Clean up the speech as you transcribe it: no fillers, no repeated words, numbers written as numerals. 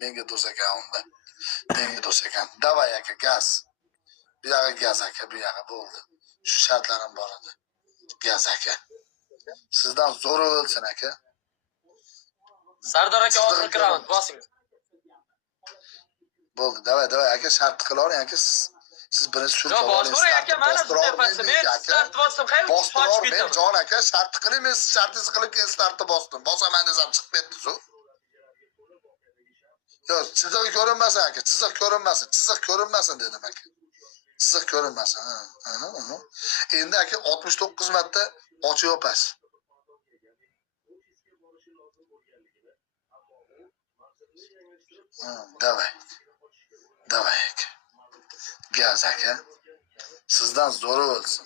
Menga to'sakan unda. Menga to'sakan. Davay aka, gaz. Bu yoqqa gaz aka, bu yoqqa bo'ldi. Shu shartlarim bor edi. Gaz aka. Sizdan zo'r o'lsin aka. Sardor aka oxirgi raund bosing. Bo'ldi, davay aka, shart qilavering aka, siz birinchi surib oling. Bosing aka, mana sizga bosdim. Men start bosdim. Qayerga qochib Men ketaman? jon aka, shart qiling, men shartingizni qilib keyin startni bosdim. Bosaman desam chiqib ketdi-ku. Yo'q, chiziq ko'rinmasin aka, chiziq ko'rinmasin dedim aka. Chiziq ko'rinmasin. Endi aka 69 marta ochib yopasiz. Davay aka. Gaz aka. Sizdan zo'r bo'lsin.